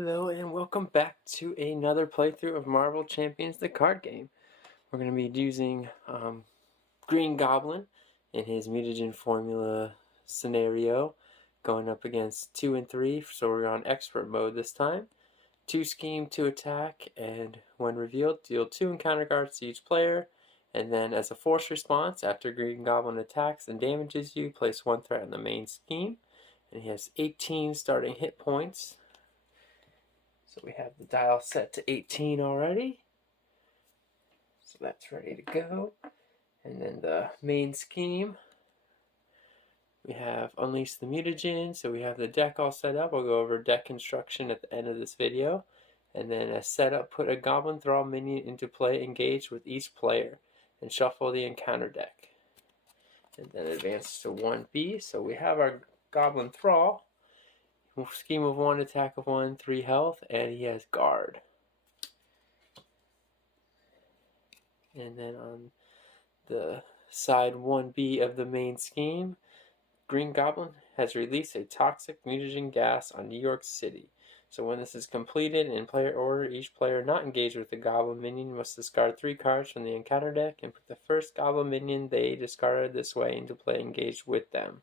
Hello and welcome back to another playthrough of Marvel Champions the card game. We're going to be using Green Goblin in his mutagen formula scenario, going up against 2 and 3, so we're on expert mode this time. 2 scheme, 2 attack, and when revealed, deal 2 encounter cards to each player, and then as a force response, after Green Goblin attacks and damages you, place 1 threat on the main scheme, and he has 18 starting hit points. So we have the dial set to 18 already. So that's ready to go. And then the main scheme, we have Unleash the Mutagen. So we have the deck all set up. We'll go over deck construction at the end of this video. And then as setup, put a Goblin Thrall minion into play, engage with each player, and shuffle the encounter deck. And then advance to 1B. So we have our Goblin Thrall. Scheme of 1, attack of 1, 3 health, and he has guard. And then on the side 1B of the main scheme, Green Goblin has released a toxic mutagen gas on New York City. So when this is completed in player order, each player not engaged with the Goblin minion must discard 3 cards from the encounter deck and put the first Goblin minion they discarded this way into play engaged with them.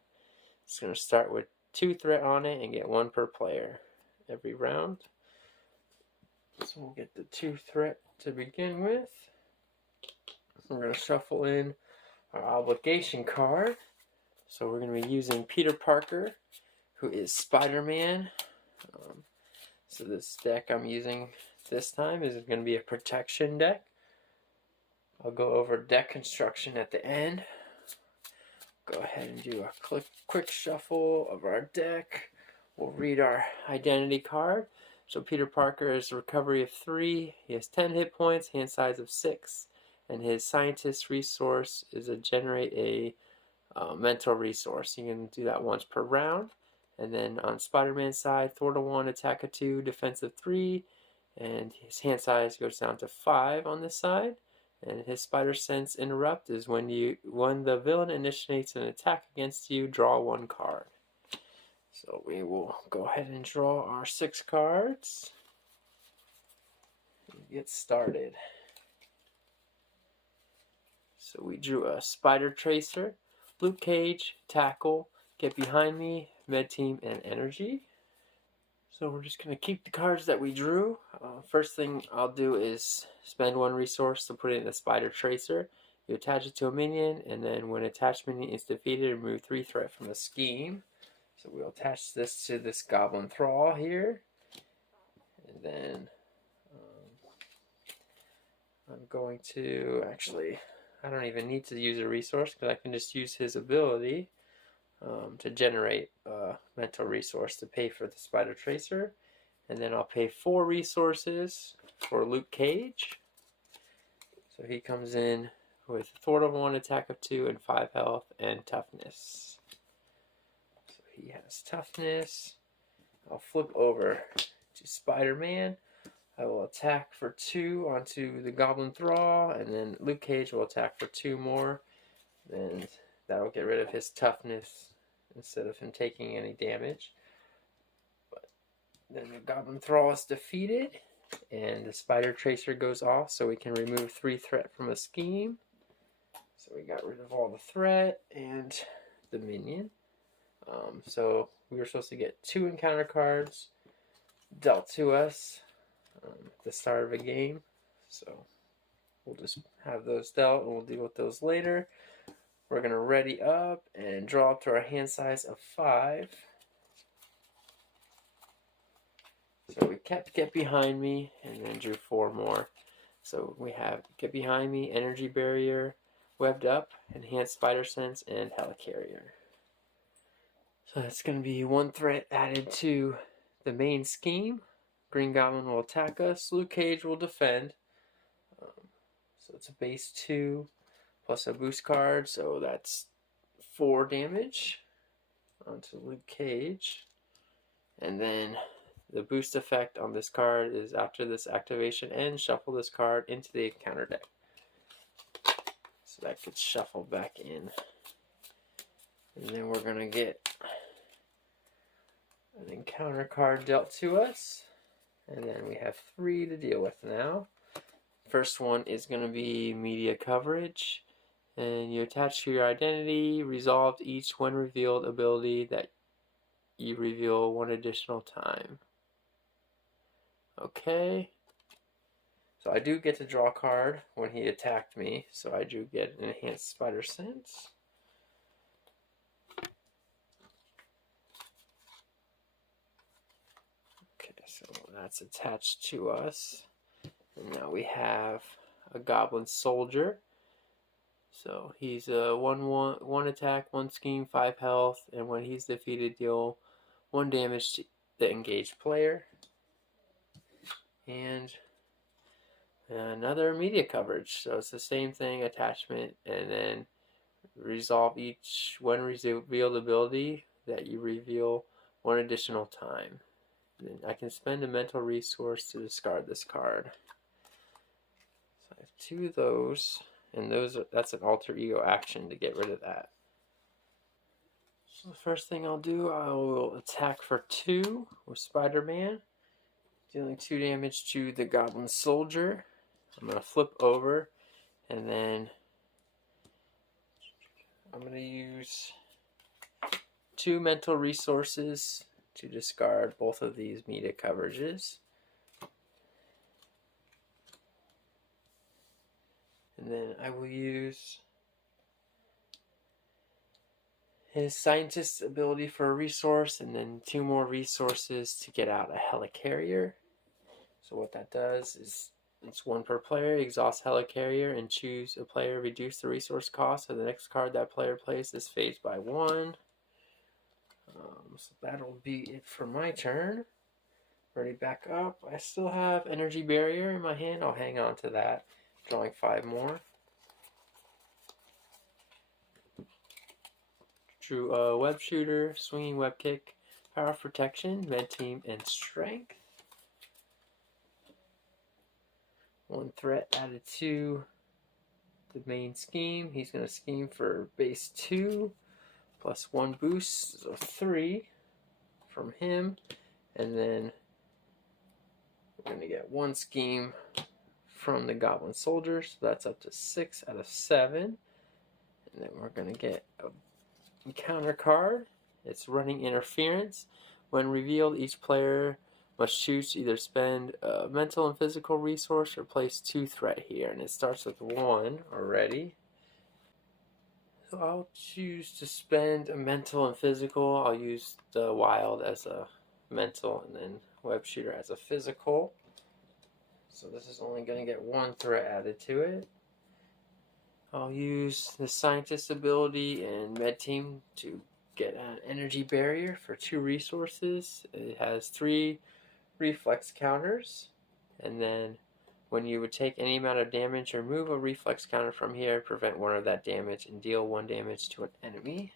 It's going to start with 2 threat on it and get 1 per player every round. So we'll get the 2 threat to begin with. We're going to shuffle in our obligation card. So we're going to be using Peter Parker, who is Spider-Man. So this deck I'm using this time is going to be a protection deck. I'll go over deck construction at the end. Go ahead and do a quick shuffle of our deck. We'll read our identity card. So Peter Parker is a recovery of 3. He has 10 hit points, hand size of 6. And his scientist resource is to generate a mental resource. You can do that once per round. And then on Spider-Man's side, Thor to 1, attack of 2, defense of 3. And his hand size goes down to 5 on this side. And his Spider Sense Interrupt is when the villain initiates an attack against you, draw 1 card. So we will go ahead and draw our 6 cards and get started. So we drew a Spider Tracer, Luke Cage, Tackle, Get Behind Me, Med Team, and Energy. So we're just going to keep the cards that we drew. First thing I'll do is spend 1 resource to put it in the Spider Tracer. You attach it to a minion, and then when attached minion is defeated, remove 3 threat from the scheme. So we'll attach this to this Goblin Thrall here. And then I'm going to, actually, I don't even need to use a resource because I can just use his ability to generate a mental resource to pay for the Spider Tracer. And then I'll pay 4 resources for Luke Cage. So he comes in with Thor of 1, attack of 2, and 5 health, and toughness. So he has toughness. I'll flip over to Spider-Man. I will attack for 2 onto the Goblin Thrall, and then Luke Cage will attack for 2 more. And that'll get rid of his toughness instead of him taking any damage. But then the Goblin Thrall is defeated, and the Spider Tracer goes off, so we can remove 3 threat from a scheme. So we got rid of all the threat and the minion. So we were supposed to get 2 encounter cards dealt to us at the start of a game. So we'll just have those dealt, and we'll deal with those later. We're going to ready up and draw up to our hand size of 5. So we kept Get Behind Me and then drew 4 more. So we have Get Behind Me, Energy Barrier, Webbed Up, Enhanced Spider Sense, and Helicarrier. So that's going to be 1 threat added to the main scheme. Green Goblin will attack us. Luke Cage will defend. So it's a base 2. Plus a boost card, so that's 4 damage onto Luke Cage. And then the boost effect on this card is after this activation ends, shuffle this card into the encounter deck. So that gets shuffled back in. And then we're going to get an encounter card dealt to us. And then we have 3 to deal with now. First one is going to be media coverage. And you attach to your identity, resolved each when revealed ability that you reveal 1 additional time. Okay. So I do get to draw a card when he attacked me, so I do get an enhanced spider sense. Okay, so that's attached to us. And now we have a goblin soldier. So he's a 1 attack, 1 scheme, 5 health, and when he's defeated, deal 1 damage to the engaged player. And another media coverage. So it's the same thing, attachment, and then resolve each when revealed ability that you reveal 1 additional time. Then I can spend a mental resource to discard this card. So I have 2 of those, and that's an alter ego action to get rid of that. So the first thing I'll do, I will attack for 2 with Spider-Man, dealing 2 damage to the Goblin Soldier. I'm going to flip over, and then I'm going to use 2 mental resources to discard both of these media coverages. And then I will use his scientist's ability for a resource, and then 2 more resources to get out a helicarrier. So what that does is it's 1 per player, exhaust helicarrier, and choose a player, reduce the resource cost of the next card that player plays is phased by 1. So that'll be it for my turn. Ready, back up. I still have energy barrier in my hand. I'll hang on to that. Drawing 5 more. Drew a web shooter, swinging web kick, power of protection, med team, and strength. 1 threat added to the main scheme. He's going to scheme for base 2 plus 1 boost, so 3 from him. And then we're going to get 1 scheme from the Goblin Soldier, so that's up to 6 out of 7. And then we're going to get a encounter card. It's running interference. When revealed, each player must choose to either spend a mental and physical resource or place 2 threat here. And it starts with 1 already. So I'll choose to spend a mental and physical. I'll use the wild as a mental and then web shooter as a physical. So this is only going to get 1 threat added to it. I'll use the scientist ability and med team to get an energy barrier for 2 resources. It has 3 reflex counters, and then when you would take any amount of damage, remove a reflex counter from here, prevent 1 of that damage, and deal 1 damage to an enemy.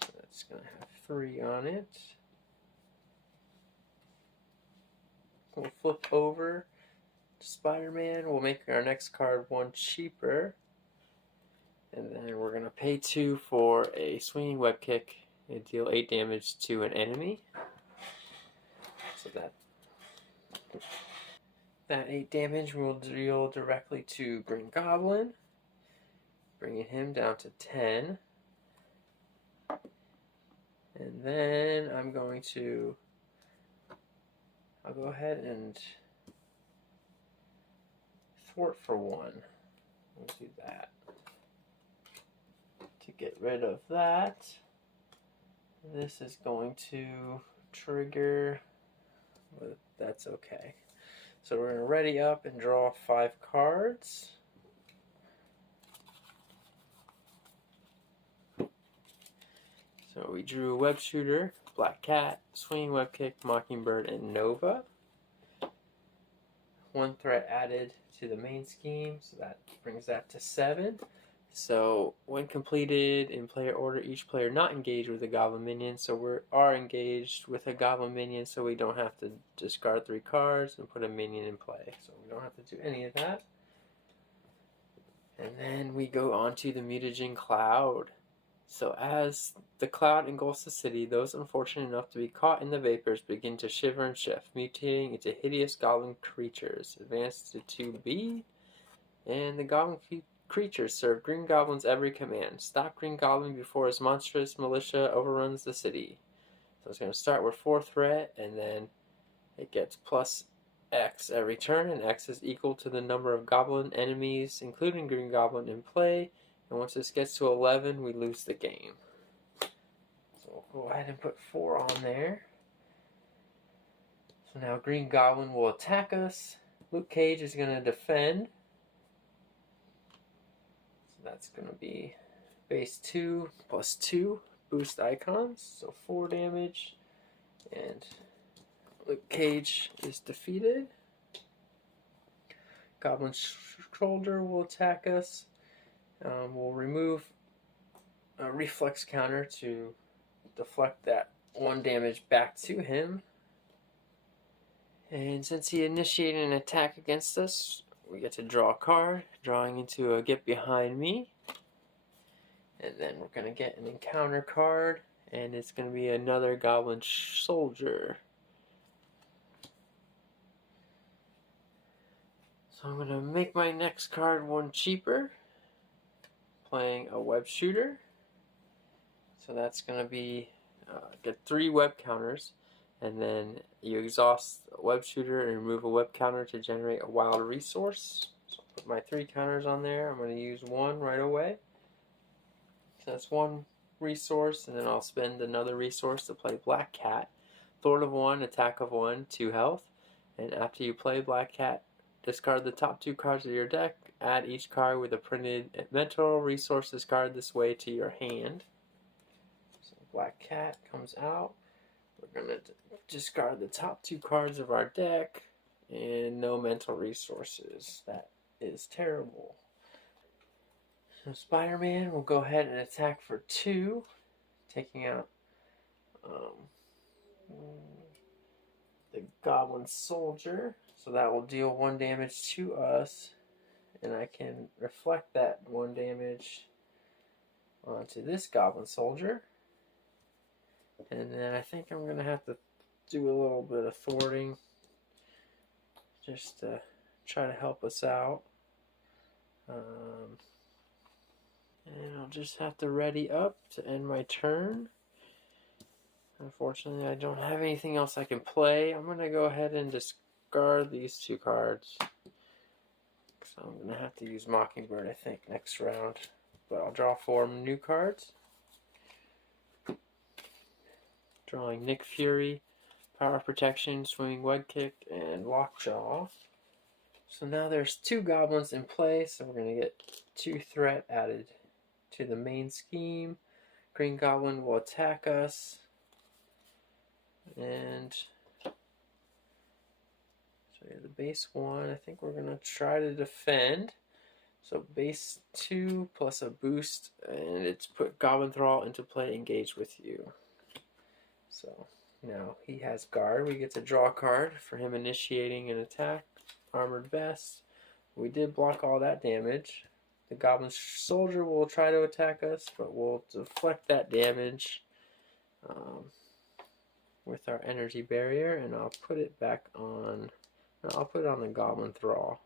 So that's going to have 3 on it. We'll flip over to Spider-Man. We'll make our next card 1 cheaper. And then we're going to pay 2 for a swinging web kick and deal 8 damage to an enemy. So that 8 damage will deal directly to Green Goblin, bringing him down to 10. And then I'll go ahead and thwart for 1. We'll do that. To get rid of that, this is going to trigger, but that's okay. So we're going to ready up and draw 5 cards. So we drew Web Shooter, Black Cat, Swinging Web Kick, Mockingbird, and Nova. 1 threat added to the main scheme, so that brings that to 7. So when completed in player order, each player not engaged with a Goblin minion. So we are engaged with a Goblin minion, so we don't have to discard 3 cards and put a minion in play. So we don't have to do any of that. And then we go on to the Mutagen Cloud. So as the cloud engulfs the city, those unfortunate enough to be caught in the vapors begin to shiver and shift, mutating into hideous goblin creatures. Advance to 2B, and the goblin creatures serve Green Goblin's every command. Stop Green Goblin before his monstrous militia overruns the city. So it's going to start with 4 threat, and then it gets plus X every turn, and X is equal to the number of goblin enemies, including Green Goblin, in play. And once this gets to 11, we lose the game. So we'll go ahead and put 4 on there. So now Green Goblin will attack us. Luke Cage is going to defend. So that's going to be base 2 plus 2 boost icons. So 4 damage. And Luke Cage is defeated. Goblin Shoulder will attack us. We'll remove a reflex counter to deflect that 1 damage back to him. And since he initiated an attack against us, we get to draw a card, drawing into a Get Behind Me. And then we're going to get an encounter card, and it's going to be another Goblin Soldier. So I'm going to make my next card 1 cheaper, playing a Web Shooter. So that's going to be, get 3 web counters, and then you exhaust a Web Shooter and remove a web counter to generate a wild resource. So I'll put my 3 counters on there. I'm going to use 1 right away. So that's 1 resource, and then I'll spend another resource to play Black Cat. Thwart of 1, attack of 1, 2 health. And after you play Black Cat, discard the top 2 cards of your deck. Add each card with a printed mental resources card this way to your hand. So Black Cat comes out. We're going to discard the top 2 cards of our deck. And no mental resources. That is terrible. So Spider-Man will go ahead and attack for 2. Taking out the Goblin Soldier. So that will deal 1 damage to us. And I can reflect that 1 damage onto this Goblin Soldier. And then I think I'm going to have to do a little bit of thwarting just to try to help us out. And I'll just have to ready up to end my turn. Unfortunately, I don't have anything else I can play. I'm going to go ahead and discard these 2 cards. So I'm going to have to use Mockingbird, I think, next round. But I'll draw 4 new cards. Drawing Nick Fury, Power Protection, Swinging Web Kick, and Lockjaw. So now there's 2 goblins in play, so we're going to get 2 threat added to the main scheme. Green Goblin will attack us. And so we have the base 1. I think we're going to try to defend. So base 2 plus a boost, and it's put Goblin Thrall into play, engage with you. So now he has guard. We get to draw a card for him initiating an attack. Armored Vest. We did block all that damage. The Goblin Soldier will try to attack us, but we'll deflect that damage with our energy barrier, and I'll put it back on. I'll put it on the Goblin Thrall.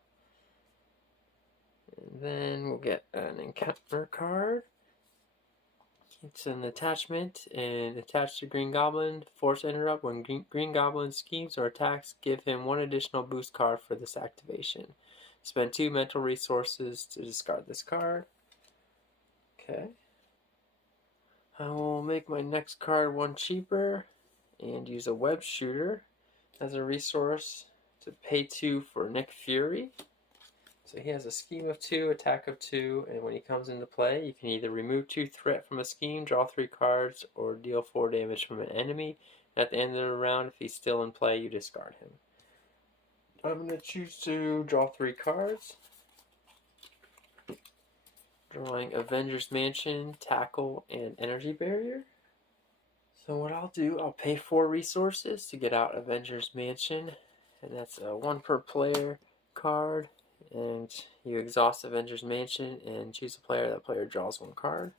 And then we'll get an encounter card. It's an attachment, and attached to Green Goblin. Force interrupt. When Green Goblin schemes or attacks, give him 1 additional boost card for this activation. Spend 2 mental resources to discard this card. Okay. I will make my next card 1 cheaper and use a Web Shooter as a resource to pay 2 for Nick Fury. So he has a scheme of 2, attack of 2, and when he comes into play, you can either remove 2 threat from a scheme, draw 3 cards, or deal 4 damage from an enemy. At the end of the round, if he's still in play, you discard him. I'm going to choose to draw 3 cards. Drawing Avengers Mansion, Tackle, and Energy Barrier. So what I'll do, I'll pay 4 resources to get out Avengers Mansion, and that's a 1 per player card. And you exhaust Avengers Mansion and choose a player. That player draws 1 card.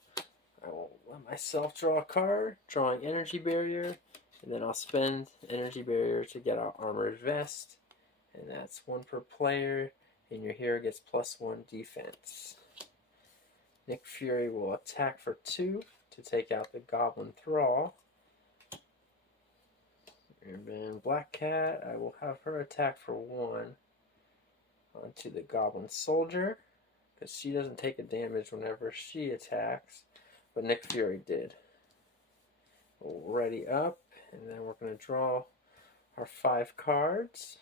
I will let myself draw a card, drawing Energy Barrier, and then I'll spend Energy Barrier to get our Armored Vest, and that's 1 per player, and your hero gets +1 defense. Nick Fury will attack for 2 to take out the Goblin Thrall. And then Black Cat, I will have her attack for 1 onto the Goblin Soldier, because she doesn't take a damage whenever she attacks, but Nick Fury did. We'll ready up, and then we're going to draw our 5 cards.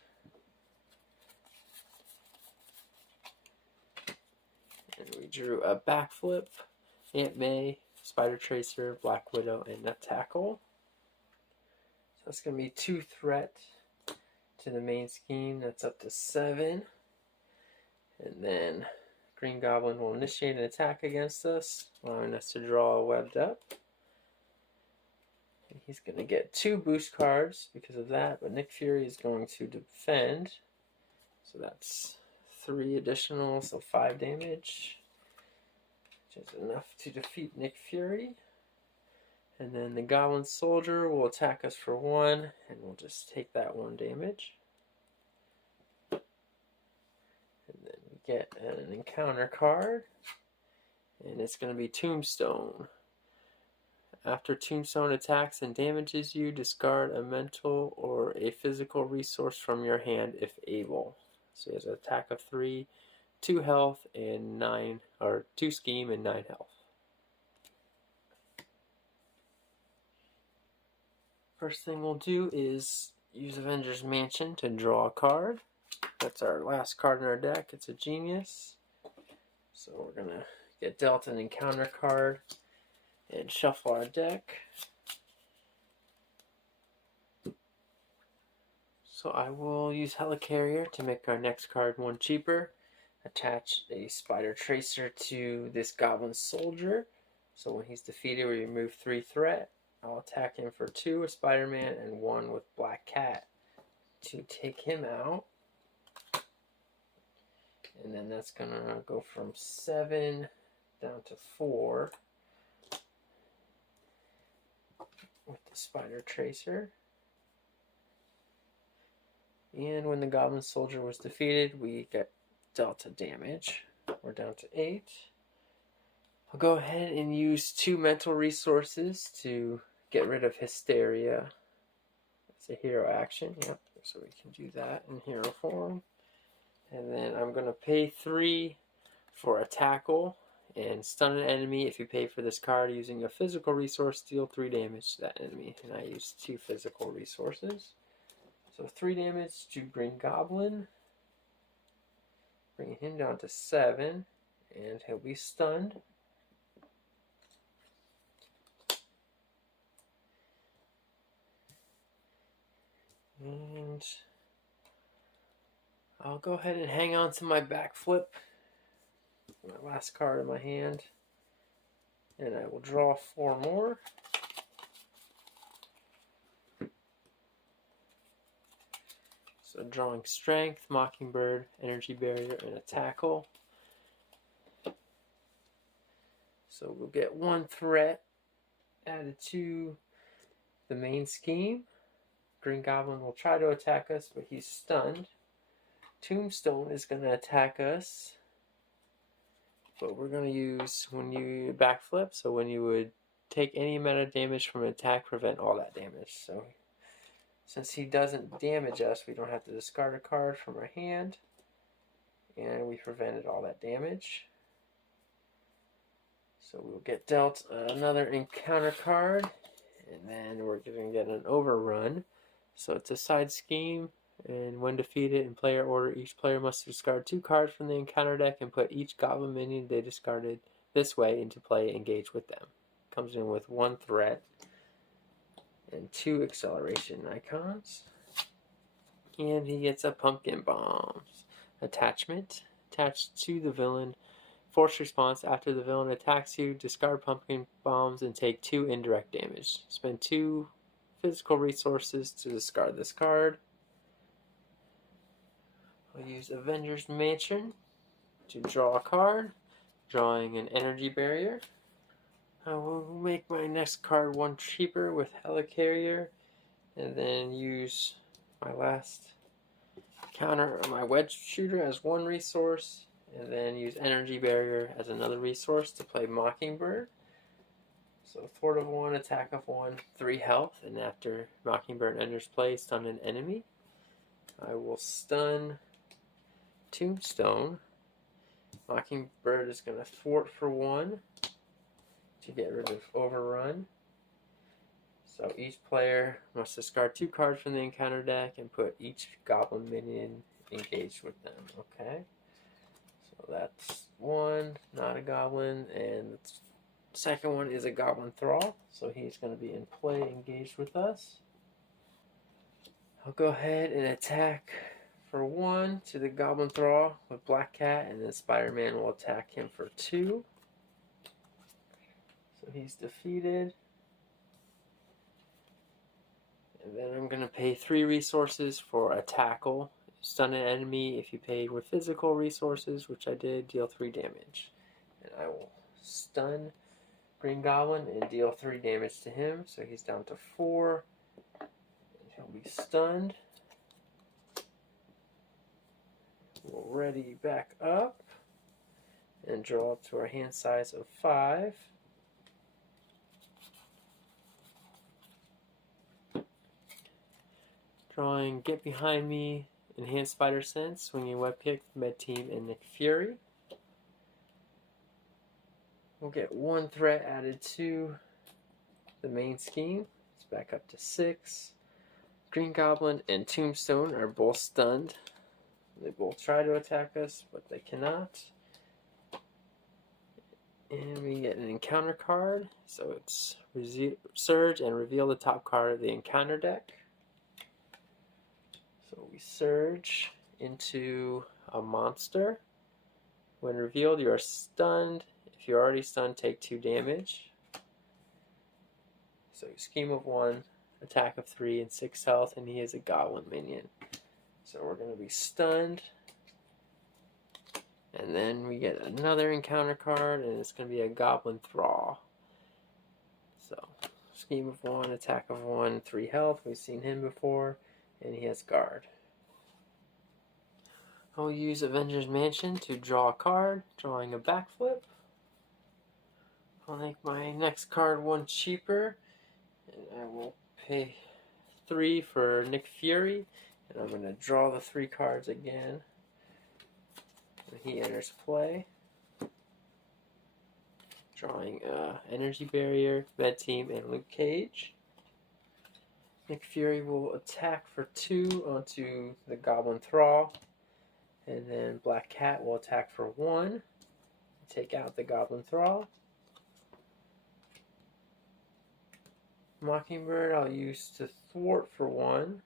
And we drew a Backflip, Aunt May, Spider Tracer, Black Widow, and a Tackle. So that's going to be 2 threat to the main scheme. That's up to 7. And then Green Goblin will initiate an attack against us, allowing us to draw a webbed up. And he's going to get 2 boost cards because of that, but Nick Fury is going to defend. So that's 3 additional, so 5 damage, which is enough to defeat Nick Fury. And then the Goblin Soldier will attack us for 1, and we'll just take that 1 damage. And then we get an encounter card, and it's going to be Tombstone. After Tombstone attacks and damages you, discard a mental or a physical resource from your hand if able. So he has an attack of 3, 2 health, and 9, or 2 scheme and 9 health. First thing we'll do is use Avengers Mansion to draw a card. That's our last card in our deck. It's a genius. So we're going to get dealt an encounter card and shuffle our deck. So I will use Helicarrier to make our next card 1 cheaper. Attach a Spider Tracer to this Goblin Soldier. So when he's defeated, we remove 3 threat. I'll attack him for 2 with Spider-Man and 1 with Black Cat to take him out. And then that's going to go from 7 down to 4 with the Spider Tracer. And when the Goblin Soldier was defeated, we get delta damage. We're down to 8. I'll go ahead and use 2 mental resources to get rid of Hysteria. It's a hero action, yep, so we can do that in hero form. And then I'm going to pay 3 for a tackle and stun an enemy. If you pay for this card using a physical resource, deal 3 damage to that enemy. And I use 2 physical resources. So 3 damage to Green Goblin, bringing him down to 7, and he'll be stunned. And I'll go ahead and hang on to my Backflip, my last card in my hand, and I will draw 4 more. So drawing Strength, Mockingbird, Energy Barrier, and a Tackle. So we'll get 1 threat added to the main scheme. Green Goblin will try to attack us, but he's stunned. Tombstone is going to attack us, but we're going to use when you Backflip, so when you would take any amount of damage from an attack, prevent all that damage. So since he doesn't damage us, we don't have to discard a card from our hand, and we prevented all that damage. So we'll get dealt another encounter card, and then we're going to get an overrun. So it's a side scheme, and when defeated in player order, each player must discard 2 cards from the encounter deck and put each goblin minion they discarded this way into play and engage with them. Comes in with 1 threat and 2 acceleration icons. And he gets a Pumpkin Bombs attachment attached to the villain. Force response: after the villain attacks you, discard Pumpkin Bombs and take 2 indirect damage. Spend 2 physical resources to discard this card. I'll use Avengers Mansion to draw a card, drawing an Energy Barrier. I will make my next card one cheaper with Helicarrier, and then use my last counter on my wedge shooter as one resource, and then use Energy Barrier as another resource to play Mockingbird. So thwart of 1, attack of 1, 3 health, and after Mockingbird enters play, stun an enemy. I will stun Tombstone. Mockingbird is going to thwart for 1 to get rid of Overrun. So each player must discard 2 cards from the encounter deck and put each goblin minion engaged with them. Okay, so that's 1, not a goblin, and the second one is a goblin thrall, so he's going to be in play engaged with us. I'll go ahead and attack for 1 to the goblin thrall with Black Cat, and then Spider-Man will attack him for 2. So he's defeated. And then I'm going to pay 3 resources for a tackle. Stun an enemy. If you paid with physical resources, which I did, deal 3 damage. And I will stun Green Goblin and deal 3 damage to him. So he's down to 4. And he'll be stunned. We'll ready back up and draw up to our hand size of 5. Drawing Get Behind Me, Enhanced Spider Sense, Swinging Web Kick, Med Team, and Nick Fury. We'll get 1 threat added to the main scheme. It's back up to 6. Green Goblin and Tombstone are both stunned. They both try to attack us, but they cannot. And we get an encounter card. So it's Surge and reveal the top card of the encounter deck. So we surge into a monster. When revealed, you are stunned. If you're already stunned, take 2 damage. So scheme of 1, attack of 3, and 6 health, and he is a goblin minion. So we're going to be stunned. And then we get another encounter card, and it's going to be a goblin thrall. So scheme of 1, attack of 1, 3 health. We've seen him before. And he has guard. I'll use Avengers Mansion to draw a card, drawing a backflip. I'll make my next card 1 cheaper, and I will pay 3 for Nick Fury, and I'm going to draw the 3 cards again when he enters play. Drawing Energy Barrier, Med Team, and Luke Cage. Nick Fury will attack for 2 onto the Goblin Thrall, and then Black Cat will attack for 1, take out the Goblin Thrall. Mockingbird I'll use to thwart for 1.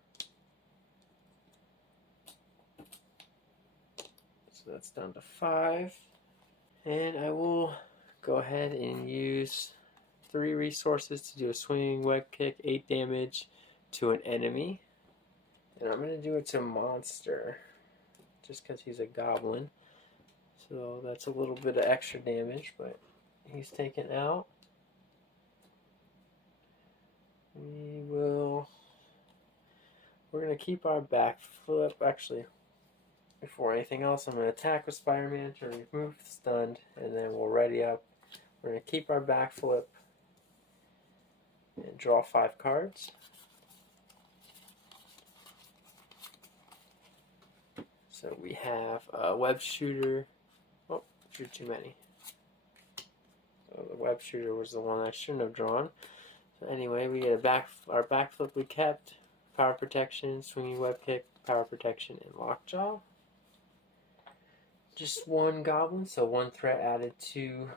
So that's down to 5. And I will go ahead and use 3 resources to do a swinging web kick, 8 damage to an enemy. And I'm going to do it to Monster, just because he's a goblin. So that's a little bit of extra damage, but he's taken out. We're going to keep our back flip. Actually, before anything else, I'm going to attack with Spider-Man to remove the stunned, and then we'll ready up. We're going to keep our back flip and draw 5 cards. So we have a web shooter. Oh, drew too many. So the web shooter was the one I shouldn't have drawn. So anyway, we get our back flip we kept, power protection, swinging web kick, power protection, and lockjaw. Just 1 goblin, so 1 threat added to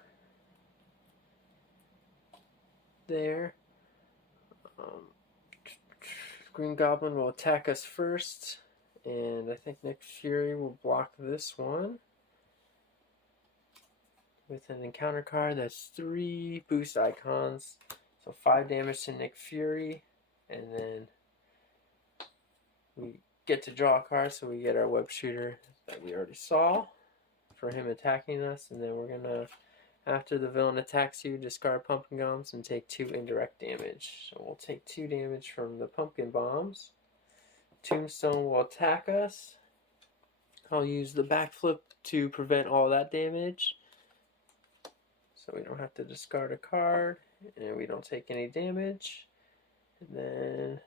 there. Green Goblin will attack us first, and I think Nick Fury will block this one with an encounter card. That's 3 boost icons, so 5 damage to Nick Fury, and then we get to draw a card, so we get our web shooter that we already saw for him attacking us, and then we're gonna After the villain attacks you, discard pumpkin bombs and take 2 indirect damage. So we'll take 2 damage from the pumpkin bombs. Tombstone will attack us. I'll use the backflip to prevent all that damage. So we don't have to discard a card, and we don't take any damage. And then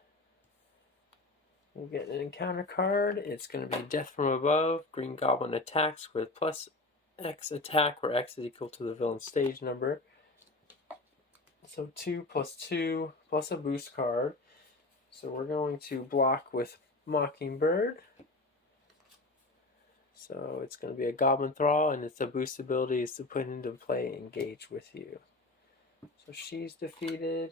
we'll get an encounter card. It's going to be Death from Above. Green Goblin attacks with plus X attack, where X is equal to the villain's stage number. So 2 plus 2 plus a boost card. So we're going to block with Mockingbird. So it's going to be a Goblin Thrall, and its boost ability is to put into play engage with you. So she's defeated.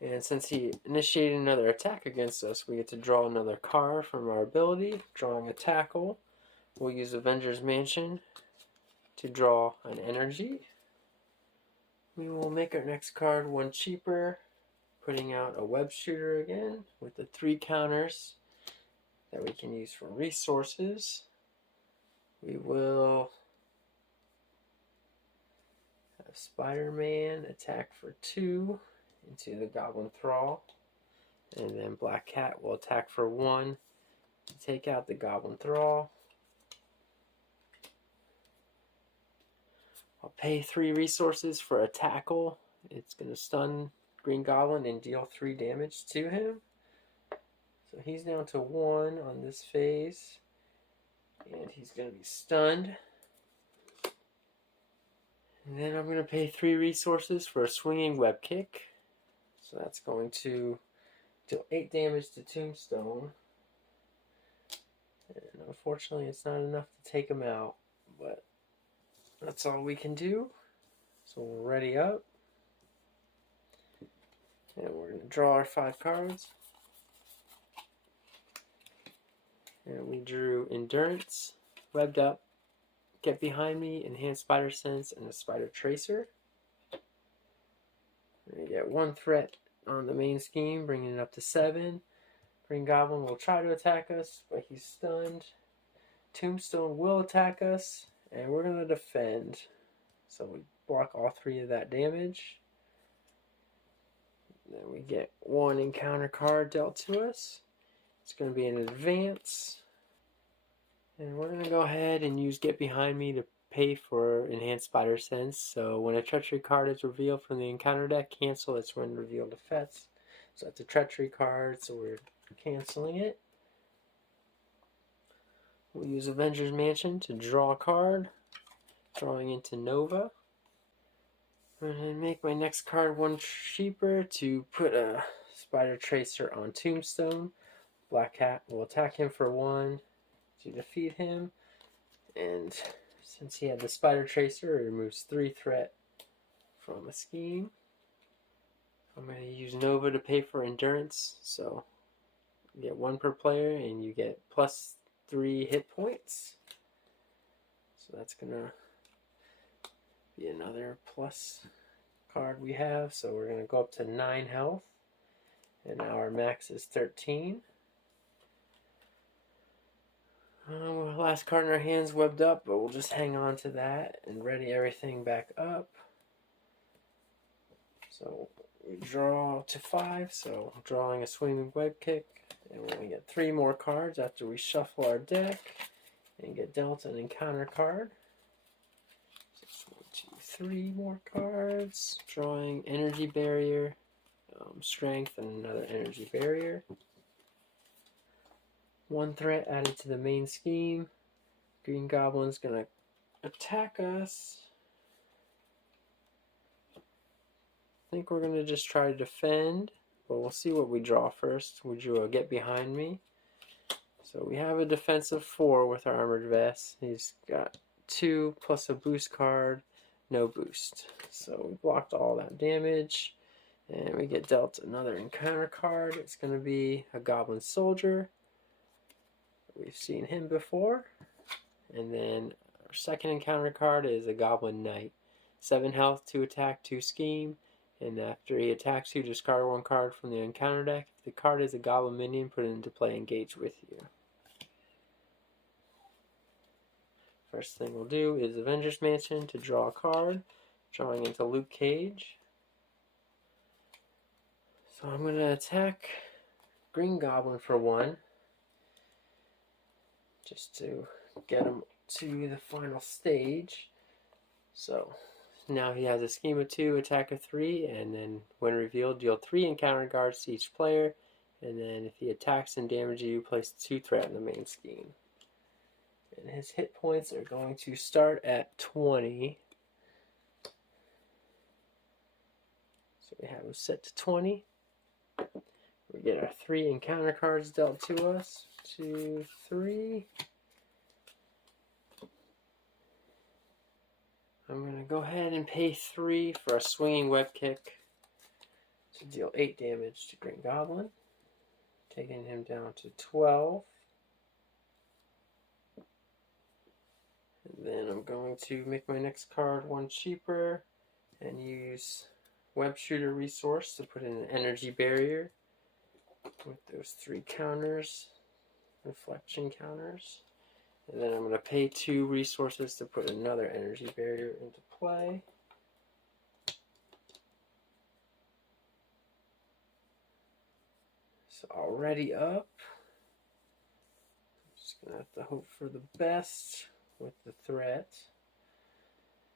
And since he initiated another attack against us, we get to draw another card from our ability, drawing a tackle. We'll use Avenger's Mansion to draw an energy. We will make our next card 1 cheaper, putting out a web shooter again with the 3 counters that we can use for resources. We will have Spider-Man attack for 2 into the Goblin Thrall, and then Black Cat will attack for 1 to take out the Goblin Thrall. I'll pay 3 resources for a tackle. It's going to stun Green Goblin and deal 3 damage to him. So he's down to 1 on this phase, and he's going to be stunned. And then I'm going to pay 3 resources for a swinging web kick. So that's going to deal 8 damage to Tombstone. And unfortunately, it's not enough to take him out, but that's all we can do. So we're ready up. And we're going to draw our 5 cards. And we drew Endurance, Webbed Up, Get Behind Me, Enhanced Spider Sense, and a Spider Tracer. We get 1 threat on the main scheme, bringing it up to 7. Green Goblin will try to attack us, but he's stunned. Tombstone will attack us, and we're going to defend. So we block all 3 of that damage. Then we get 1 encounter card dealt to us. It's going to be an advance. And we're going to go ahead and use Get Behind Me to pay for Enhanced Spider Sense. So when a Treachery card is revealed from the encounter deck, cancel its when revealed effects. So that's a Treachery card, so we're canceling it. We'll use Avenger's Mansion to draw a card, drawing into Nova. I'm going to make my next card 1 cheaper to put a Spider Tracer on Tombstone. Black Cat will attack him for 1 to defeat him. And since he had the Spider Tracer, it removes 3 threat from a scheme. I'm going to use Nova to pay for Endurance. So you get 1 per player, and you get plus 3 hit points. So that's going to be another plus card we have. So we're going to go up to 9 health. And our max is 13. Last card in our hands, Webbed Up, but we'll just hang on to that and ready everything back up. So we draw to 5, so drawing a swinging web kick, and we're going to get 3 more cards after we shuffle our deck and get dealt an encounter card. So 1, 2, 3 more cards, drawing Energy Barrier, Strength, and another Energy Barrier. 1 threat added to the main scheme. Green Goblin's going to attack us. I think we're going to just try to defend, but we'll see what we draw first. We drew a Get Behind Me. So we have a defensive 4 with our Armored Vest. He's got 2 plus a boost card, no boost. So we blocked all that damage, and we get dealt another encounter card. It's going to be a Goblin Soldier. We've seen him before. And then our second encounter card is a Goblin Knight. 7 health, 2 attack, 2 scheme. And after he attacks you, discard 1 card from the encounter deck. If the card is a Goblin minion, put it into play, engage with you. First thing we'll do is Avengers Mansion to draw a card, drawing into Luke Cage. So I'm going to attack Green Goblin for 1, just to get him to the final stage. So now he has a scheme of 2, attack of 3, and then when revealed, deal 3 encounter cards to each player. And then if he attacks and damages you, place 2 threat in the main scheme. And his hit points are going to start at 20. So we have him set to 20. We get our 3 encounter cards dealt to us. 2, 3. I'm going to go ahead and pay 3 for a swinging web kick to deal 8 damage to Green Goblin, taking him down to 12. And then I'm going to make my next card 1 cheaper and use Web Shooter resource to put in an energy barrier with those 3 counters, reflection counters. And then I'm going to pay 2 resources to put another energy barrier into play. So already up. I'm just going to have to hope for the best with the threat.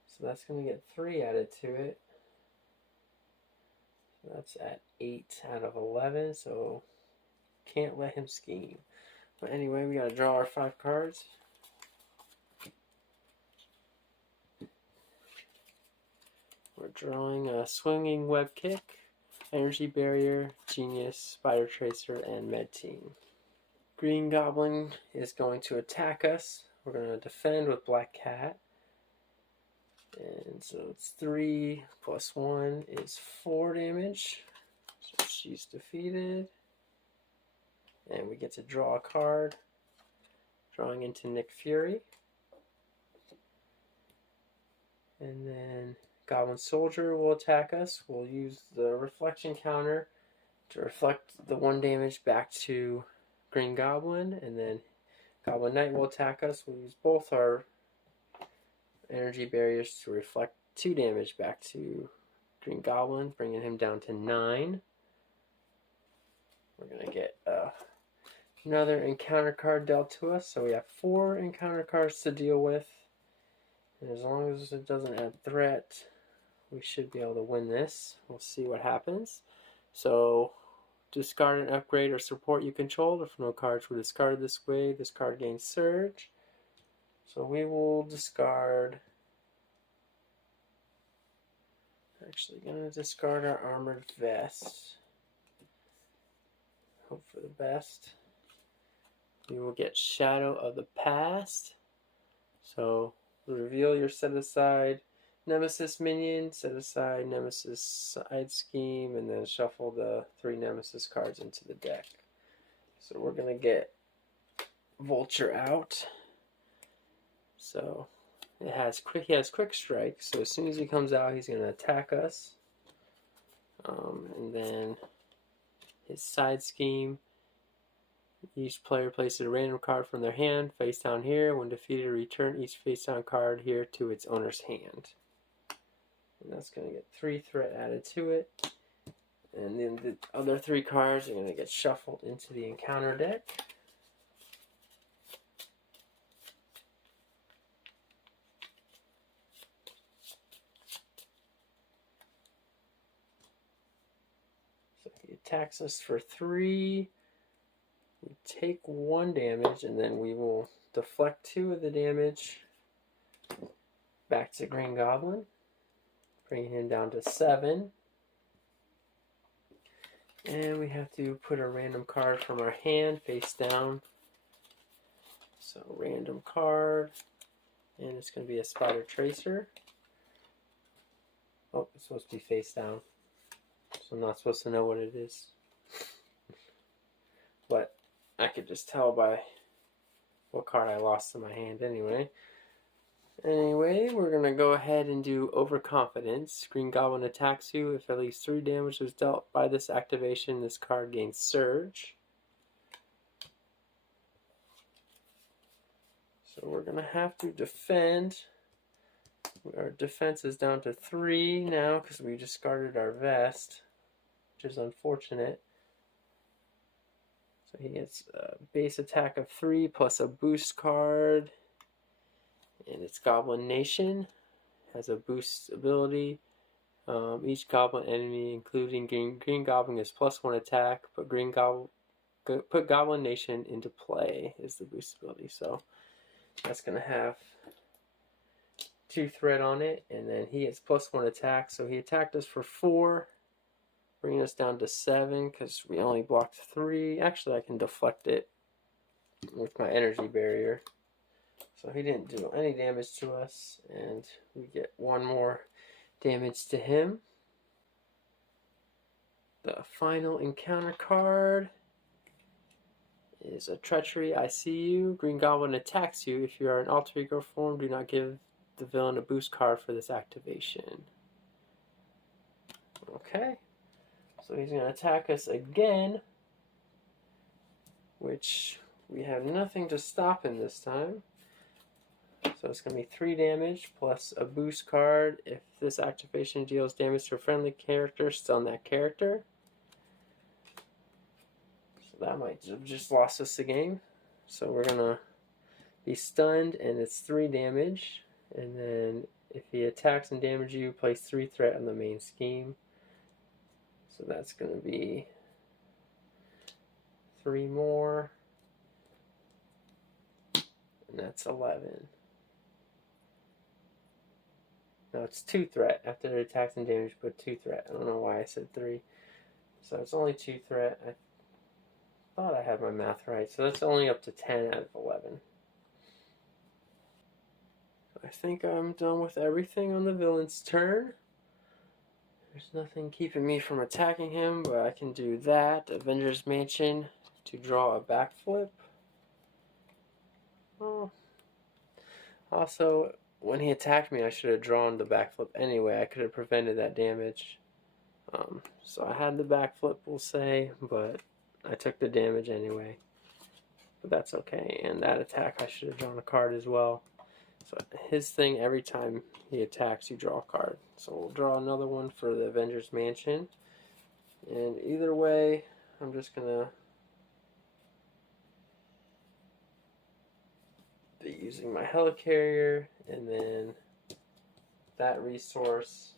So that's going to get 3 added to it. So that's at 8 out of 11, so can't let him scheme. But anyway, we got to draw our 5 cards. We're drawing a swinging web kick, energy barrier, genius, spider tracer, and med team. Green Goblin is going to attack us. We're going to defend with Black Cat. And so it's 3 plus 1 is 4 damage. So she's defeated. And we get to draw a card. Drawing into Nick Fury. And then Goblin Soldier will attack us. We'll use the reflection counter to reflect the 1 damage back to Green Goblin. And then Goblin Knight will attack us. We'll use both our energy barriers to reflect 2 damage back to Green Goblin, bringing him down to 9. We're going to get another encounter card dealt to us. So we have 4 encounter cards to deal with. And as long as it doesn't add threat, we should be able to win this. We'll see what happens. So discard an upgrade or support you control. If no cards were discarded this way, this card gains Surge. So we will discard. Actually, going to discard our Armored Vest. Hope for the best. We will get Shadow of the Past. So reveal your set aside Nemesis minion, set aside Nemesis side scheme, and then shuffle the 3 Nemesis cards into the deck. So we're going to get Vulture out. So he has quick strike, so as soon as he comes out, he's going to attack us. And then his side scheme, each player places a random card from their hand face down here. When defeated, return each face down card here to its owner's hand. And that's going to get 3 threat added to it. And then the other 3 cards are going to get shuffled into the encounter deck. So he attacks us for 3. We take 1 damage, and then we will deflect 2 of the damage back to Green Goblin, bringing him down to 7. And we have to put a random card from our hand face down. So random card, and it's going to be a Spider Tracer. Oh, it's supposed to be face down, so I'm not supposed to know what it is. But I could just tell by what card I lost in my hand anyway. Anyway, we're going to go ahead and do Overconfidence. Green Goblin attacks you. If at least 3 damage was dealt by this activation, this card gains Surge. So we're going to have to defend. Our defense is down to 3 now because we discarded our vest, which is unfortunate. So he gets a base attack of 3 plus a boost card. And it's Goblin Nation. Has a boost ability. Each Goblin enemy, including Green Goblin, is +1 attack. But put Goblin Nation into play is the boost ability. So that's going to have 2 threat on it. And then he has +1 attack. So he attacked us for 4. Bringing us down to 7 because we only blocked 3. Actually, I can deflect it with my energy barrier. So he didn't do any damage to us, and we get 1 more damage to him. The final encounter card is a Treachery. I see you. Green Goblin attacks you. If you are in alter ego form, do not give the villain a boost card for this activation. Okay. So he's going to attack us again, which we have nothing to stop him this time. So it's going to be 3 damage plus a boost card if this activation deals damage to a friendly character stun that character. So that might have just lost us the game. So we're going to be stunned, and it's 3 damage. And then if he attacks and damages you, place 3 threat on the main scheme. So that's going to be 3 more. And that's 11. No, it's 2 threat. After the attacks and damage, put 2 threat. I don't know why I said 3. So it's only 2 threat. I thought I had my math right. So that's only up to 10 out of 11. I think I'm done with everything on the villain's turn. There's nothing keeping me from attacking him, but I can do that. Avengers Mansion to draw a backflip. Oh. Also, when he attacked me, I should have drawn the backflip anyway. I could have prevented that damage. So I had the backflip, we'll say, but I took the damage anyway. But that's okay. And that attack, I should have drawn a card as well. So his thing, every time he attacks, you draw a card. So we'll draw another one for the Avengers Mansion. And either way, I'm just going to be using my helicarrier, and then that resource,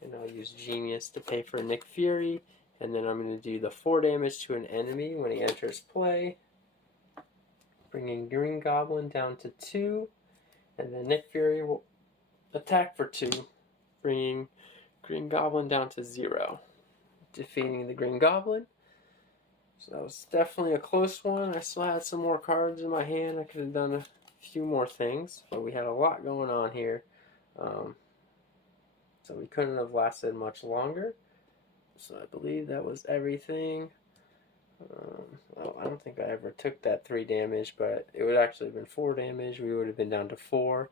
and I'll use Genius to pay for Nick Fury, and then I'm going to do the 4 damage to an enemy when he enters play, bringing Green Goblin down to 2, and then Nick Fury will attack for 2, bringing Green Goblin down to 0, defeating the Green Goblin. So that was definitely a close one. I still had some more cards in my hand. I could have done a few more things, but we had a lot going on here. So we couldn't have lasted much longer. So I believe that was everything. Well, I don't think I ever took that 3 damage, but it would actually have been 4 damage. We would have been down to 4.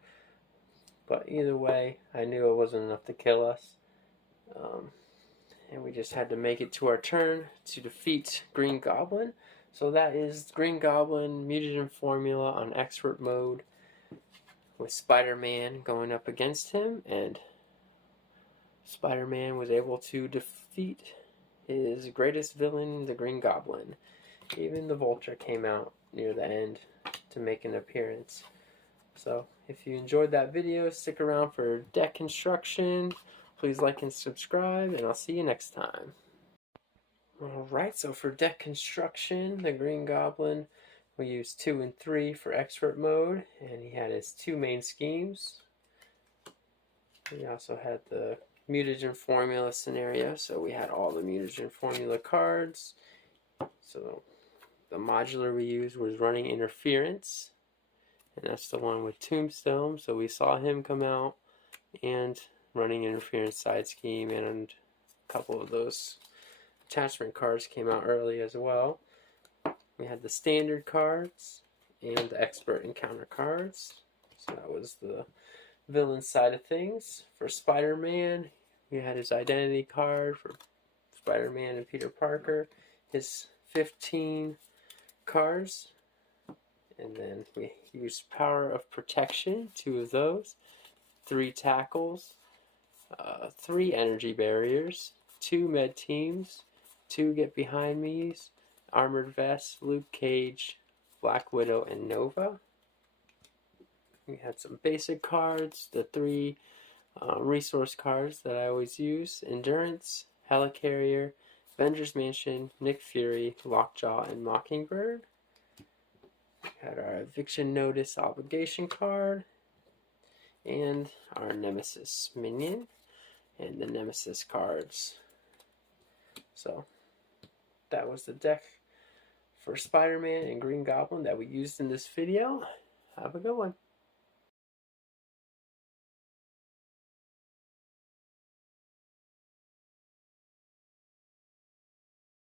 But either way, I knew it wasn't enough to kill us. And we just had to make it to our turn to defeat Green Goblin. So that is Green Goblin mutagen formula on expert mode with Spider-Man going up against him, and Spider-Man was able to defeat his greatest villain, the Green Goblin. Even the Vulture came out near the end to make an appearance. So if you enjoyed that video, stick around for deck construction. Please like and subscribe, and I'll see you next time. Alright, so for deck construction, the Green Goblin, we used 2 and 3 for expert mode, and he had his 2 main schemes. We also had the mutagen formula scenario, so we had all the mutagen formula cards. So the modular we used was running interference, and that's the one with Tombstone, so we saw him come out, and running interference side scheme, and a couple of those attachment cards came out early as well. We had the standard cards and the expert encounter cards. So that was the villain side of things. For Spider-Man, we had his identity card for Spider-Man and Peter Parker, his 15 cards, And then we use Power of Protection, 2 of those, 3 tackles, 3 energy barriers, 2 med teams, 2 get behind me's, armored vest, Luke Cage, Black Widow, and Nova. We have some basic cards, the 3 resource cards that I always use: Endurance, Helicarrier, Avengers Mansion, Nick Fury, Lockjaw, and Mockingbird. We had our Eviction Notice Obligation card, and our Nemesis minion, and the Nemesis cards. So that was the deck for Spider-Man and Green Goblin that we used in this video. Have a good one.